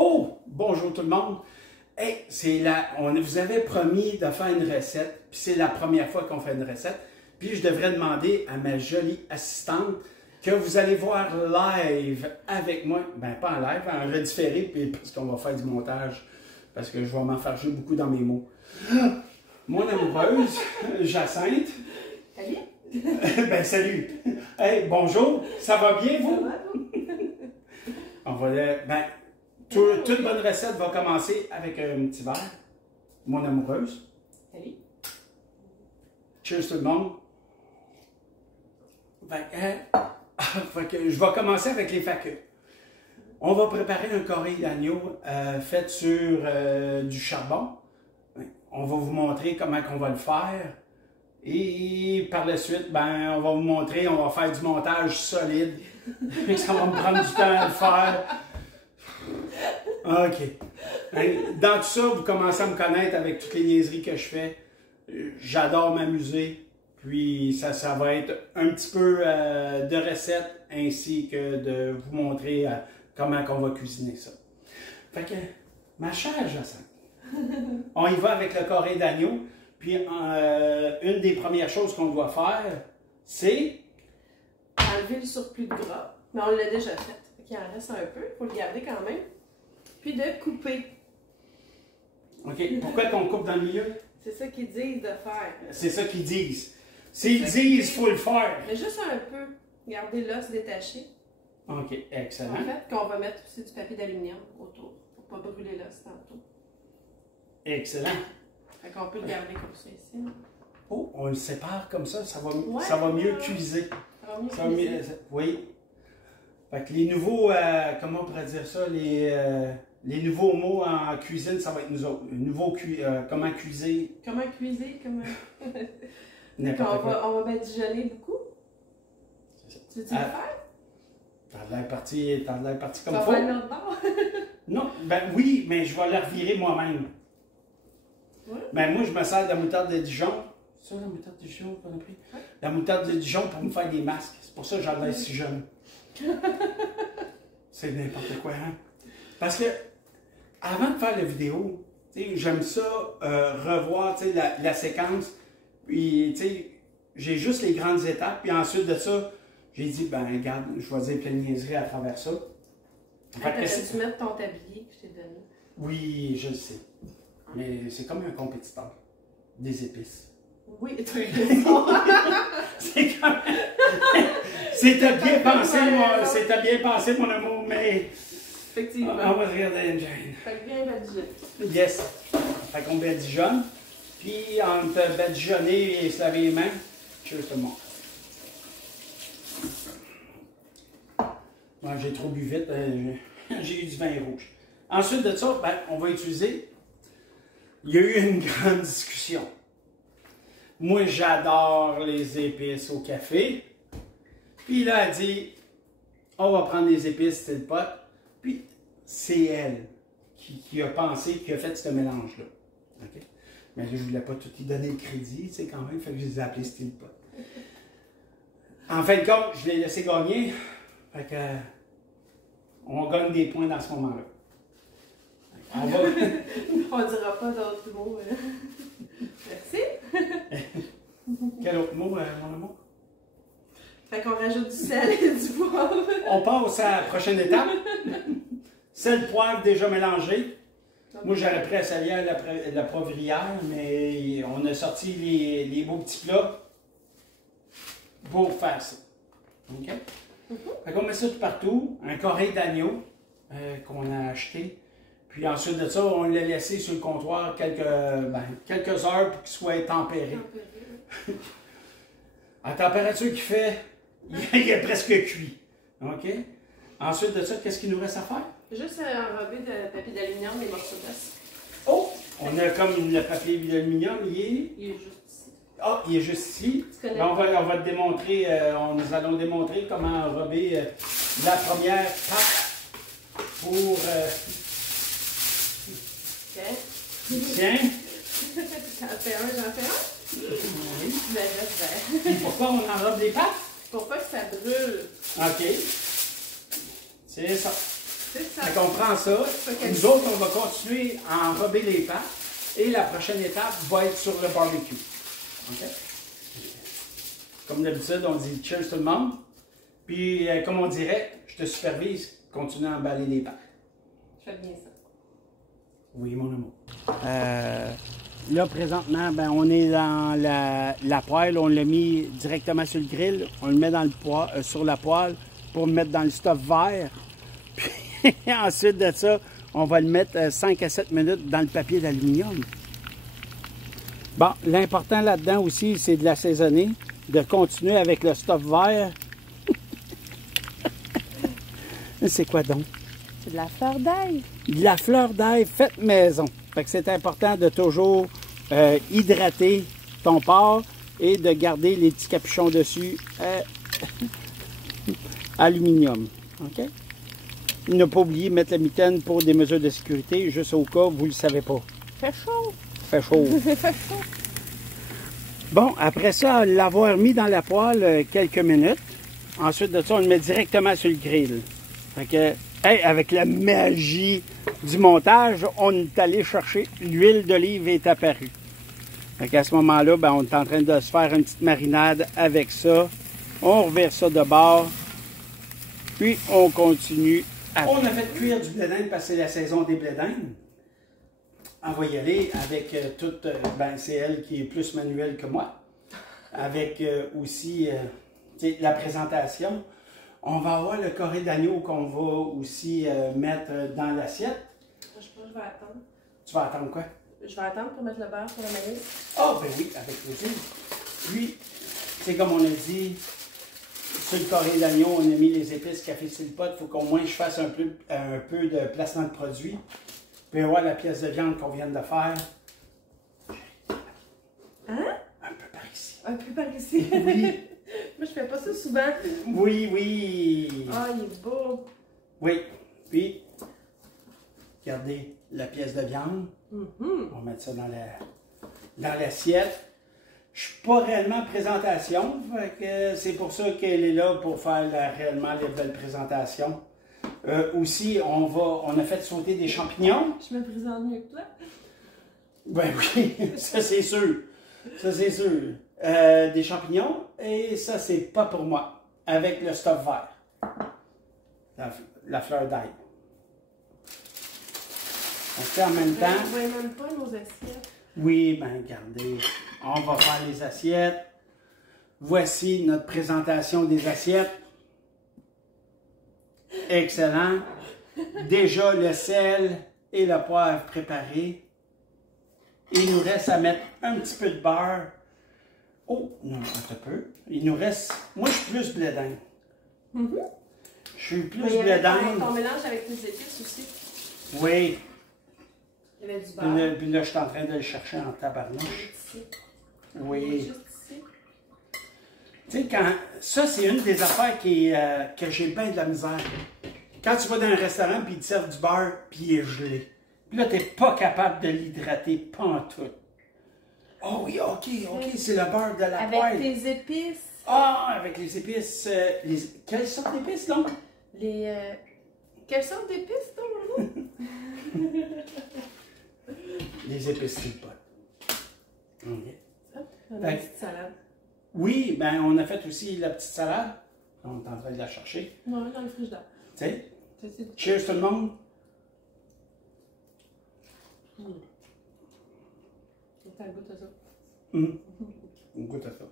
Oh, bonjour tout le monde. Hey, on vous avait promis de faire une recette, puis c'est la première fois qu'on fait une recette. Puis je devrais demander à ma jolie assistante que vous allez voir live avec moi. Ben pas en live, en redifféré, puis parce qu'on va faire du montage, parce que je vais m'enfarger beaucoup dans mes mots. Mon amoureuse, Jacinthe. Salut. Ben salut. Hey, bonjour. Ça va bien, vous? Ça va, On va, toute bonne recette va commencer avec un petit verre. Mon amoureuse. Salut. Cheers tout le monde. Fait que je vais commencer avec les facultés. On va préparer un carré d'agneau fait sur du charbon. On va vous montrer comment on va le faire. Et par la suite, ben, on va vous montrer, on va faire du montage solide. Ça va me prendre du temps à le faire. OK. Dans tout ça, vous commencez à me connaître avec toutes les niaiseries que je fais. J'adore m'amuser. Puis ça va être un petit peu de recettes ainsi que de vous montrer comment on va cuisiner ça. Fait que, ma chère Jacinthe, on y va avec le carré d'agneau. Puis une des premières choses qu'on doit faire, c'est enlever le surplus de gras. Mais on l'a déjà fait. Il en reste un peu. Il faut le garder quand même. Puis de couper. OK. Pourquoi qu'on coupe dans le milieu? C'est ça qu'ils disent de faire. C'est ça qu'ils disent. S'ils disent, il faut le faire. Mais juste un peu. Garder l'os détaché. OK. Excellent. En fait, qu'on va mettre aussi du papier d'aluminium autour. Pour ne pas brûler l'os tantôt. Excellent. Fait qu'on peut le garder comme ça ici. Oh, on le sépare comme ça. Ça va mieux ouais. cuiser. Ça va mieux cuiser. Oui. Fait que les nouveaux, comment on pourrait dire ça, les nouveaux mots en cuisine, ça va être nous autres. Comment cuiser. Comment cuiser, comment... N'importe quoi. On va badigeonner beaucoup. Tu veux-tu le faire? T'as l'air parti comme ça. faut. Tu vas faire l'autre bord? Non, ben oui, mais je vais la revirer moi-même. Ouais. Ben moi, je me sers de la moutarde de Dijon. C'est ça, la moutarde de Dijon qu'on a pris? Ouais. La moutarde de Dijon pour me faire des masques. C'est pour ça que j'en ai si jeune. C'est n'importe quoi, hein? Parce que, avant de faire la vidéo, j'aime ça, revoir la séquence. Puis, j'ai juste les grandes étapes. Puis ensuite de ça, j'ai dit, ben, regarde, je vais dire plein de niaiseries à travers ça. Tu mettre ton tablier que je t'ai donné? Oui, je le sais. Mais c'est comme un compétiteur. Des épices. Oui, tu as raison. C'est comme... C'était bien pensé, mon amour, mais... Effectivement. On va regarder Engine. Fait que bien badigeonner. Yes. Fait qu'on badigeonne. Puis, entre badigeonner et se laver les mains, cheers tout le monde. Moi, j'ai trop bu vite. J'ai eu du vin rouge. Ensuite de ça, ben, on va utiliser... Il y a eu une grande discussion. Moi, j'adore les épices au café. Puis là, elle dit, on va prendre les épices, c'est le pot. Puis, c'est elle qui a pensé, qui a fait ce mélange-là. Okay? Mais là, je ne voulais pas tout y donner le crédit, quand même, fait que je les ai appelés style pot. En fin de compte, je l'ai laissé gagner. Fait que, on gagne des points dans ce moment-là. On ne dira pas d'autres mots. Merci. Quel autre mot, mon amour? Fait qu'on rajoute du sel et du poivre. On passe à la prochaine étape. Sel, poivre déjà mélangé. Moi, j'aurais pris la salière et la poivrière, mais on a sorti les beaux petits plats pour faire ça. OK? Fait qu'on met ça tout partout. Un carré d'agneau qu'on a acheté. Puis ensuite de ça, on l'a laissé sur le comptoir quelques heures pour qu'il soit tempéré. À la température qu'il fait, il est presque cuit. OK? Ensuite de ça, qu'est-ce qu'il nous reste à faire? Juste enrober de papier d'aluminium les morceaux d'os. Oh! On a comme le papier d'aluminium, il est juste ici. Ah, il est juste ici. On va te démontrer, nous allons démontrer comment enrober la première pâte pour... Tiens. T'en fais un, j'en fais un? Oui. Ben, je vais. Et pourquoi on enrobe les pâtes? Pour pas que ça brûle. OK. C'est ça. C'est ça. Fait qu'on prend ça. Nous autres, on va continuer à enrober les pâtes. Et la prochaine étape va être sur le barbecue. OK? Comme d'habitude, on dit cheers tout le monde. Puis, comme on dirait, je te supervise, continue à emballer les pâtes. Je fais bien ça. Oui, mon amour. Là, présentement, ben, on est dans la poêle. On l'a mis directement sur le grill. On le met dans sur la poêle pour le mettre dans le stuff vert. Puis, ensuite de ça, on va le mettre 5 à 7 minutes dans le papier d'aluminium. Bon, l'important là-dedans aussi, c'est de l'assaisonner, de continuer avec le stuff vert. C'est quoi donc? C'est de la fleur d'ail. De la fleur d'ail faite maison. Fait que c'est important de toujours hydrater ton porc et de garder les petits capuchons dessus aluminium. OK? Ne pas oublier de mettre la mitaine pour des mesures de sécurité, juste au cas où vous ne le savez pas. Fait chaud. Fait chaud. Fait chaud. Bon, après ça, l'avoir mis dans la poêle quelques minutes. Ensuite de ça, on le met directement sur le grill. Fait que, hey, avec la magie du montage, on est allé chercher l'huile d'olive est apparue. Fait qu'à ce moment-là, ben, on est en train de se faire une petite marinade avec ça. On revire ça de bord. Puis, on continue. On a fait cuire du blé d'Inde parce que c'est la saison des blés d'Inde. On va y aller avec toute... ben, c'est elle qui est plus manuelle que moi. Avec aussi la présentation. On va avoir le carré d'agneau qu'on va aussi mettre dans l'assiette. Je pense que je vais attendre. Tu vas attendre quoi? Je vais attendre pour mettre le beurre sur la maïs. Ah, ben oui, avec plaisir. Puis, c'est comme on a dit, sur le carré d'agneau, on a mis les épices café sur le pot. Il faut qu'au moins je fasse un peu de placement de produit. Puis voir la pièce de viande qu'on vient de faire. Hein? Un peu par ici. Un peu par ici. Oui. Moi, je fais pas ça souvent. Oui, oui. Ah, il est beau. Oui. Puis, regardez la pièce de viande. On va mettre ça dans l'assiette. Je ne suis pas réellement présentation, fait que c'est pour ça qu'elle est là pour faire réellement les belles présentations. Aussi, on a fait sauter des champignons. Je me présente mieux que toi. Ben oui, ça c'est sûr. Ça c'est sûr. Des champignons, et ça c'est pas pour moi. Avec le stuff vert. La fleur d'ail. On fait en même temps. On ne voit même pas nos assiettes. Oui, ben regardez. On va faire les assiettes. Voici notre présentation des assiettes. Excellent. Déjà le sel et le poivre préparés. Il nous reste à mettre un petit peu de beurre. Oh, non, un peu. Il nous reste... Moi, je suis plus blé d'Inde. Je suis plus blé d'Inde. On mélange avec les épices aussi. Oui. Il y avait du beurre. Puis là, je suis en train de le chercher en tabarnouche. Ici. Oui. Juste ici. Tu sais, ça, c'est une des affaires que j'ai bien de la misère. Quand tu vas dans un restaurant, puis ils te servent du beurre, puis il est gelé. Puis là, tu n'es pas capable de l'hydrater, pas en tout. Oh oui, ok, c'est le beurre de la poêle. Avec les épices. Ah, avec les épices. Quelles sortes d'épices, donc? Quelle sorte d'épices, donc? Les épices sur le pot. Ok. On a une petite salade. Oui, ben on a fait aussi la petite salade. On est en train de la chercher. Non, dans le frigidaire. Tu sais? Cheers tout le monde. T'as le goût de ça. On goûte à ça.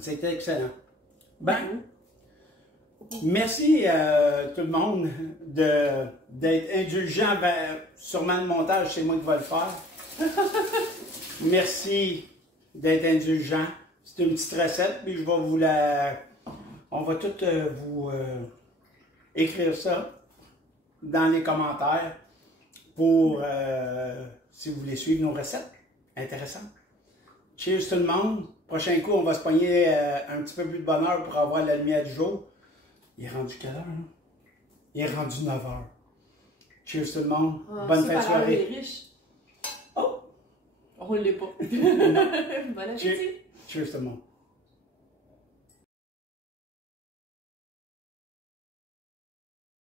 C'était excellent. Ben, merci tout le monde d'être indulgent. Ben, sûrement le montage, c'est moi qui vais le faire. Merci d'être indulgent. C'est une petite recette, puis je vais vous on va tout vous écrire ça dans les commentaires pour si vous voulez suivre nos recettes. Intéressant. Cheers tout le monde. Prochain coup, on va se pogner un petit peu plus de bonheur pour avoir la lumière du jour. Il est rendu quelle heure, hein? Il est rendu 9 heures. Cheers tout le monde. Bonne fin de soirée. On est riche. Oh! On ne l'est pas. Bon appétit. Cheers tout le monde.